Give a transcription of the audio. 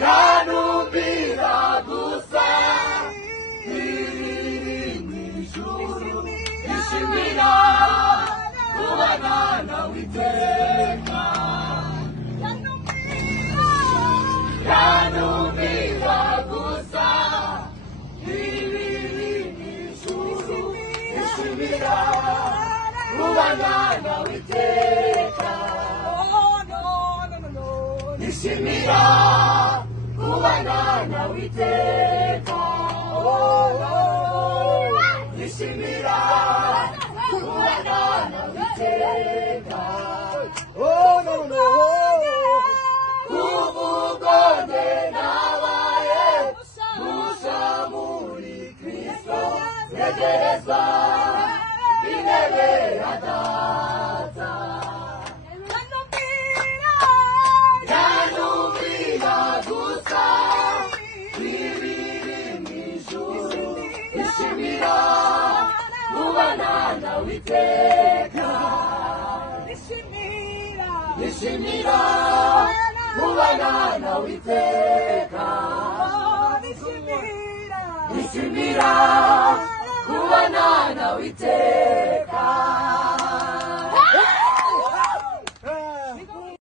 Yanumvira gusa ijuru rishimira kubana nawe iteka. Yanumvira gusa ijuru rishimira kubana nawe iteka. Nishimira kubana nawe iteka. Nishimira kubana nawe iteka. Kuvugonde nabaye musha muri Kristo, yegereza intebe ya Data. Yanumvira gusa ibiri mw'ijuru rishimira kubana nawe iteka. Nishimira kubana nawe iteka. Nishimira kubana nawe iteka.